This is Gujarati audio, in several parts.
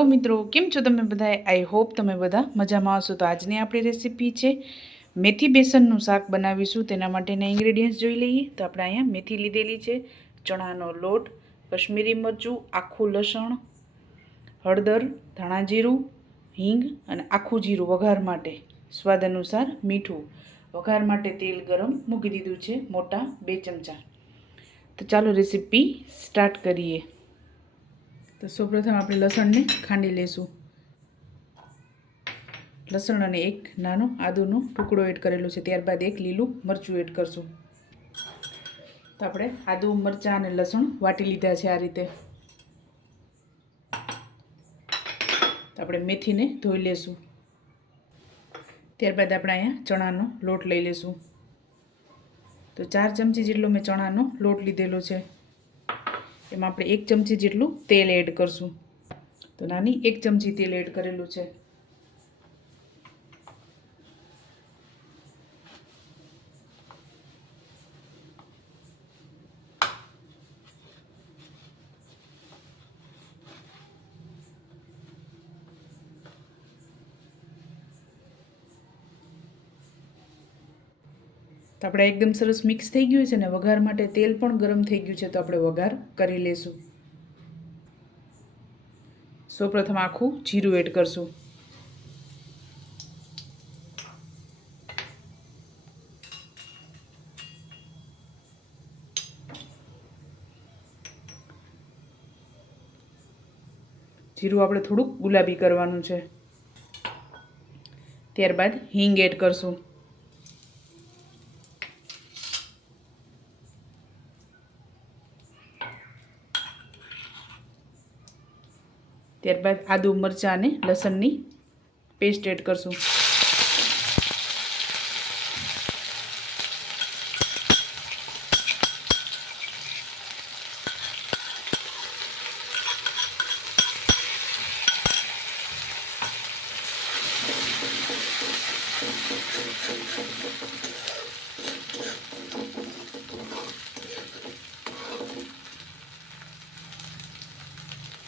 તો મિત્રો કેમ છો તમે બધા? આઈ હોપ તમે બધા મજામાં હશો. તો આજની આપણી રેસીપી છે મેથી બેસનનું શાક બનાવીશું. તેના માટેના ઇન્ગ્રેડિયન્ટ્સ જોઈ લઈએ. તો આપણે અહીંયા મેથી લીધેલી છે, ચણાનો લોટ, કશ્મીરી મરચું, આખું લસણ, હળદર, ધાણા જીરું, હિંગ અને આખું જીરું વઘાર માટે, સ્વાદ અનુસાર મીઠું. વઘાર માટે તેલ ગરમ મૂકી દીધું છે, મોટા 2 ચમચા. તો ચાલો રેસીપી સ્ટાર્ટ કરીએ. તો સૌપ્રથમ આપણે લસણને ખાંડી લેશું. લસણ અને એક નાનો આદુનો ટુકડો એડ કરેલો છે. ત્યારબાદ એક લીલું મરચું એડ કરશું. તો આપણે આદુ, મરચાં અને લસણ વાટી લીધા છે આ રીતે. તો આપણે મેથીને ધોઈ લેશું. ત્યારબાદ આપણે અહીંયા ચણાનો લોટ લઈ લેશું. તો 4 ચમચી જેટલો મેં ચણાનો લોટ લીધેલો છે. એમાં આપણે 1 ચમચી જેટલું તેલ એડ કરશું. તો નાની 1 ચમચી તેલ એડ કરેલું છે. તો આપણે એકદમ સરસ મિક્સ થઈ ગયું છે ને વઘાર માટે તેલ પણ ગરમ થઈ ગયું છે. તો આપણે વઘાર કરી લેશું. સૌપ્રથમ આખું જીરું એડ કરશું. જીરું આપણે થોડુંક ગુલાબી કરવાનું છે. ત્યારબાદ હિંગ એડ કરશું. ત્યારબાદ આદુ, મરચાં અને લસણની પેસ્ટ એડ કરશું.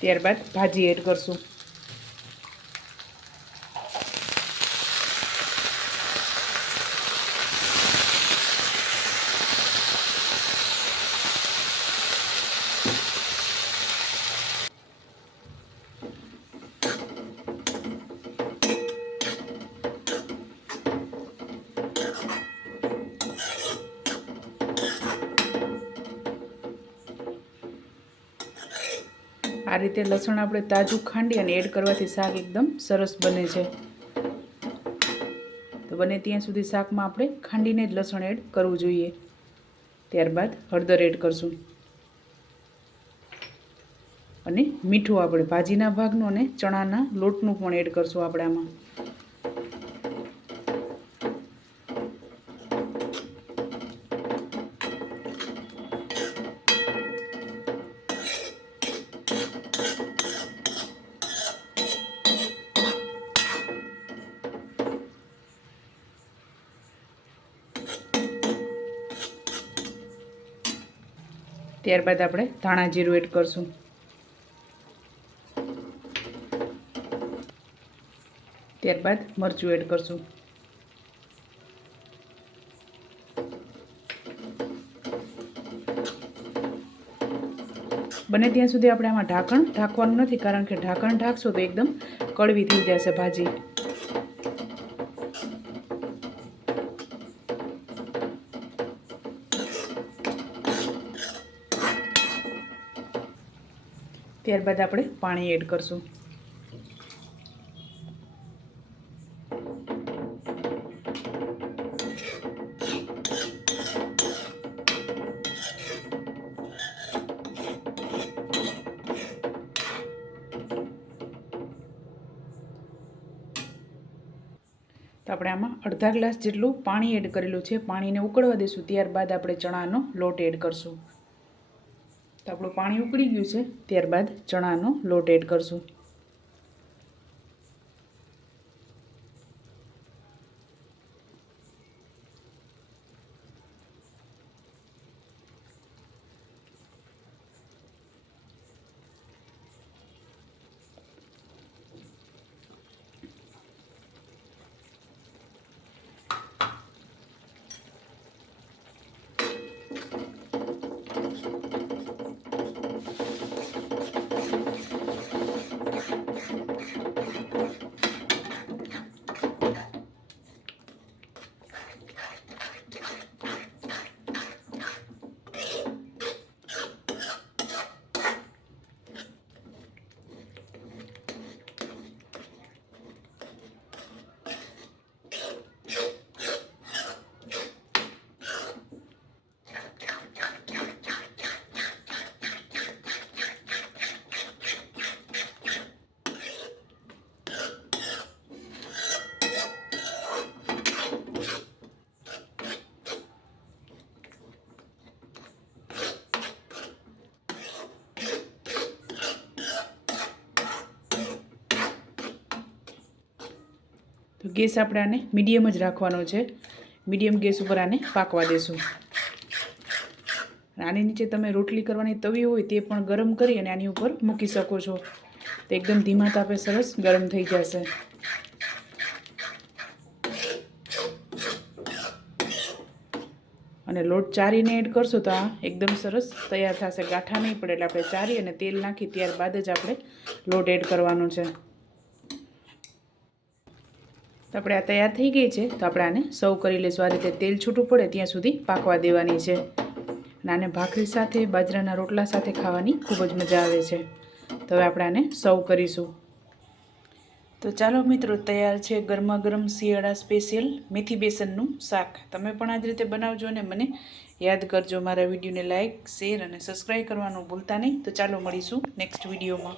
ત્યારબાદ ભાજી એડ કરશું. આ રીતે લસણ આપણે તાજું ખાંડી અને એડ કરવાથી શાક એકદમ સરસ બને છે. તો બને ત્યાં સુધી શાકમાં આપણે ખાંડીને જ લસણ એડ કરવું જોઈએ. ત્યારબાદ હળદર એડ કરશું અને મીઠું આપણે ભાજીના ભાગનું અને ચણાના લોટનું પણ એડ કરશું આપણે આમાં. ત્યારબાદ આપણે ધાણા જીરું એડ કરશું. ત્યારબાદ મરચું એડ કરશું. બને ત્યાં સુધી આપણે આમાં ઢાંકવાનું નથી, કારણ કે ઢાંકણ ઢાંકશો તો એકદમ કડવી થઈ જશે ભાજી. ત્યારબાદ આપણે પાણી એડ કરશું. તો આપણે આમાં અડધા ગ્લાસ જેટલું પાણી એડ કરેલું છે. પાણીને ઉકળવા દઈશું. ત્યારબાદ આપણે ચણાનો લોટ એડ કરશું. તો આપણું પાણી ઉકળી ગયું છે. ત્યારબાદ ચણાનો લોટ એડ કરશું. તો ગેસ આપણે આને મીડિયમ જ રાખવાનો છે. મીડિયમ ગેસ ઉપર આને પાકવા દેશું. આની નીચે તમે રોટલી કરવાની તવી હોય તે પણ ગરમ કરી અને આની ઉપર મૂકી શકો છો. તો એકદમ ધીમા તાપે સરસ ગરમ થઈ જશે. અને લોટ ચારીને એડ કરશો તો આ એકદમ સરસ તૈયાર થશે. ગાંઠા નહીં પડે એટલે આપણે ચારી અને તેલ નાખી ત્યારબાદ જ આપણે લોટ એડ કરવાનો છે. તો આપણે આ તૈયાર થઈ ગઈ છે. તો આપણે આને સર્વ કરી લઈશું. આ રીતે તેલ છૂટું પડે ત્યાં સુધી પાકવા દેવાની છે. અને આને ભાખરી સાથે, બાજરાના રોટલા સાથે ખાવાની ખૂબ જ મજા આવે છે. તો હવે આપણે આને સર્વ કરીશું. તો ચાલો મિત્રો, તૈયાર છે ગરમા ગરમ શિયાળા સ્પેશિયલ મેથી બેસનનું શાક. તમે પણ આ જ રીતે બનાવજો અને મને યાદ કરજો. મારા વિડીયોને લાઇક, શેર અને સબસ્ક્રાઈબ કરવાનું ભૂલતા નહીં. તો ચાલો મળીશું નેક્સ્ટ વિડીયોમાં.